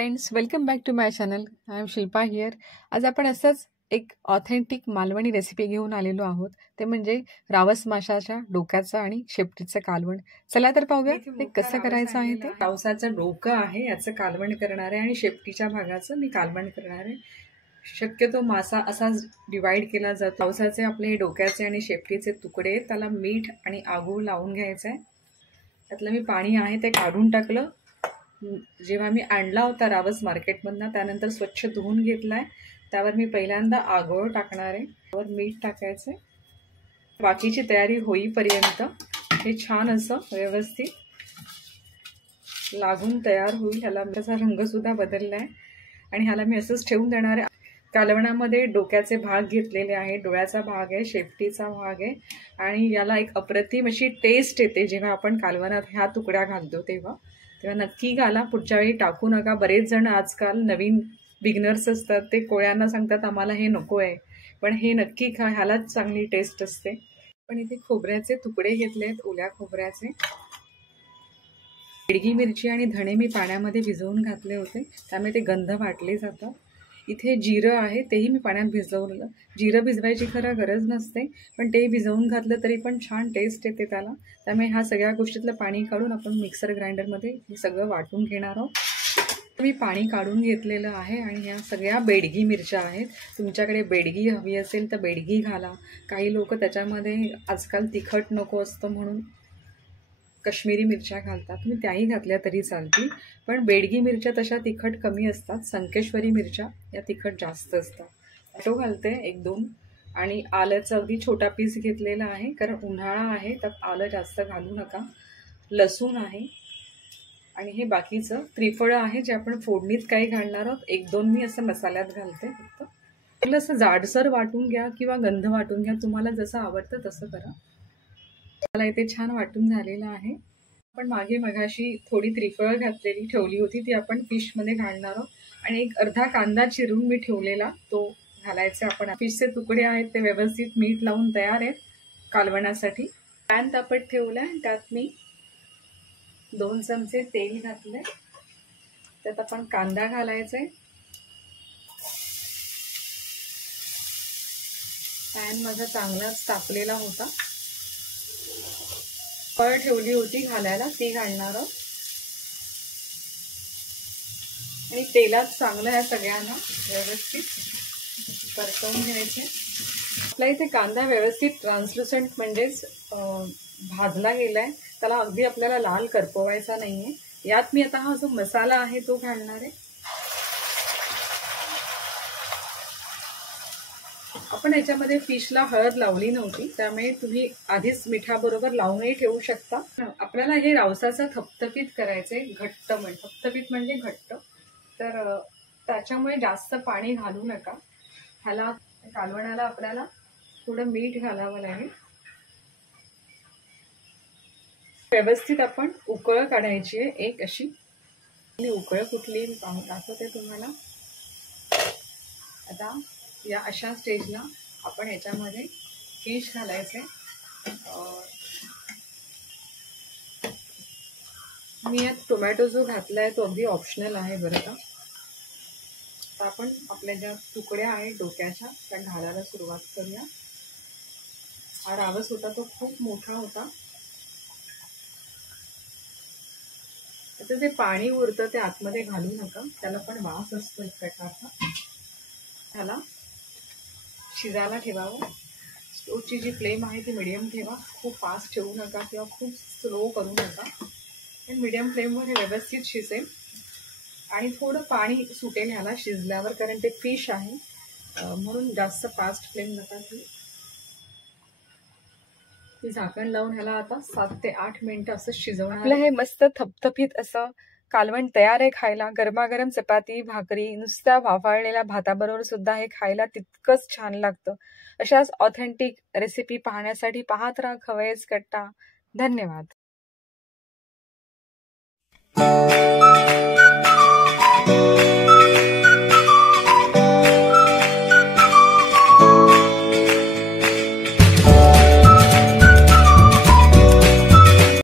Friends, welcome back to my channel. I am Shilpa here. आज आपण असंच एक ऑथेंटिक मालवणी रेसिपी घेऊन आलेलो आहोत. ते म्हणजे रावस माशाच्या डोक्याचं आणि शेपटीचं कालवण. चला तर पाहूया ते कसं करायचं आहे. ते रावसाचं डोकं आहे, याचं कालवण करणार आहे आणि शेपटीच्या भागाचं मी कालवण करणार आहे. शक्यतो मासा असाच डिवाइड केला जातो. रावसाचे आपले डोक्याचे आणि शेपटीचे तुकडे, त्याला मीठ आणि आगूळ लावून घ्यायचं आहे. त्यातलं मी पाणी आहे ते काढून टाकलं. जेव्हा मी आणला होता रावस मार्केटमधनं, त्यानंतर स्वच्छ धुवून घेतलाय. त्यावर मी पहिल्यांदा आगोळ टाकणार आहे, त्यावर मीठ टाकायचं. बाकीची तयारी होईपर्यंत हे छान असं व्यवस्थित लागून तयार होईल. ह्याला त्याचा रंगसुद्धा बदललाय आणि ह्याला मी असंच ठेवून देणार आहे. कालवणामध्ये डोक्याचे भाग घेतलेले आहे, डोळ्याचा भाग आहे, शेपटीचा भाग आहे आणि याला एक अप्रतिम अशी टेस्ट येते जेव्हा आपण कालवणात ह्या तुकड्या घालतो तेव्हा नक्की घाला. पुढच्या वेळी टाकू नका. बरेच जण आजकाल नवीन बिगनर्स असतात, ते कोळ्यांना सांगतात आम्हाला हे नको आहे, पण हे नक्की खा, ह्यालाच चांगली टेस्ट असते. पण इथे खोबऱ्याचे तुकडे घेतलेत, ओल्या खोबऱ्याचे. बेडगी मिरची आणि धणे मी पाण्यामध्ये भिजवून घातले होते, त्यामुळे ते गंध वाटले जातात. इथे जिरं आहे, तेही मी पाण्यात भिजवलं. जिरं भिजवायची खरं गरज नसते, पण ते भिजवून घातलं तरी पण छान टेस्ट येते त्याला. त्यामुळे ह्या सगळ्या गोष्टीतलं पाणी काढून आपण मिक्सर ग्राइंडरमध्ये हे सगळं वाटून घेणार आहोत. मी पाणी काढून घेतलेलं आहे आणि ह्या सगळ्या बेडगी मिरच्या आहेत. तुमच्याकडे बेडगी हवी असेल तर बेडगी घाला. काही लोक त्याच्यामध्ये आजकाल तिखट नको असतं म्हणून कश्मीरी मिरच्या घालतात, तुम्ही त्याही घातल्या तरी चालतील. पण बेडगी मिरच्या तशा तिखट कमी असतात, संकेश्वरी मिरच्या या तिखट जास्त असतात. टोमॅटो घालते 1-2 आणि आल्याचा अगदी छोटा पीस घेतलेला आहे, कारण उन्हाळा आहे त्यात आलं जास्त घालू नका. लसूण आहे आणि हे बाकीचं त्रिफळ आहे जे आपण फोडणीत काही घालणार आहोत. 1-2 मी असं मसाल्यात घालते. फक्त असं जाडसर वाटून घ्या किंवा गंध वाटून घ्या, तुम्हाला जसं आवडतं तसं करा. मला इथे छान वाटून झालेलं आहे. आपण मागे मगाशी थोडी त्रिफळ घातलेली ठेवली होती, ती आपण फिशमध्ये घालणार आहोत. आणि एक अर्धा कांदा चिरून मी ठेवलेला तो घालायचा. आपण फिशचे तुकडे आहेत ते व्यवस्थित मीठ लावून तयार आहेत कालवणासाठी. पॅन तापत ठेवलाय, त्यात मी 2 चमचे तेल घातले. त्यात आपण कांदा घालायचा. पॅन माझा चांगलाच तापलेला होता. फळ ठेवली होती घालायला, ती घालणार आहोत आणि तेलात चांगलं या सगळ्यांना व्यवस्थित परतवून घ्यायचे. आपल्या इथे कांदा व्यवस्थित ट्रान्सलुसंट म्हणजेच भाजला गेलाय, त्याला अगदी आपल्याला लाल करपवायचा नाहीये. यात मी आता हा जो मसाला आहे तो घालणार आहे. आपण याच्यामध्ये फिशला हळद लावली नव्हती, त्यामुळे तुम्ही आधीच मिठाबरोबर लावूनही ठेवू शकता. आपल्याला हे रावसाचं थपथपीत करायचंय, घट्ट थपथपीत म्हणजे घट्ट. तर त्याच्यामुळे जास्त पाणी घालू नका. ह्याला कालवणाला आपल्याला थोडं मीठ घालावं लागेल. व्यवस्थित आपण उकळ काढायची आहे एक अशी. उकळ कुठली पाहून दाखवते तुम्हाला. आता या अशा स्टेजला आपण याच्यामध्ये फिश घालायचे. मी यात टोमॅटो जो घातलाय तो अगदी ऑप्शनल आहे बरं का. तर आपण आपल्या ज्या तुकड्या आहेत डोक्याच्या त्या घालायला सुरुवात करूया. हा रावस होता तो खूप मोठा होता. आता जे पाणी उरतं ते आतमध्ये घालू नका, त्याला पण वास असतो एक प्रकारचा. त्याला शिजायला ठेवावं. स्टोवची जी फ्लेम आहे ती मिडियम ठेवा, खूप फास्ट ठेवू नका किंवा खूप स्लो करू नका. पण मिडियम फ्लेमवर हे व्यवस्थित शिजेल आणि थोडं पाणी सुटेल ह्याला शिजल्यावर, कारण ते फिश आहे म्हणून जास्त फास्ट फ्लेम नका ठेवू. झाकण लावून ह्याला आता 7 ते 8 मिनिटं असं शिजवणार. आपलं हे मस्त थपथपीत असं कालवण तयार आहे खायला. गरमागरम चपाती, भाकरी, नुसत्या वाफाळलेल्या भाताबरोबर सुद्धा हे खायला तितकंच छान लागतं. अशाच ऑथेंटिक रेसिपी पाहण्यासाठी पाहत राहा खवय्येज कट्टा. धन्यवाद.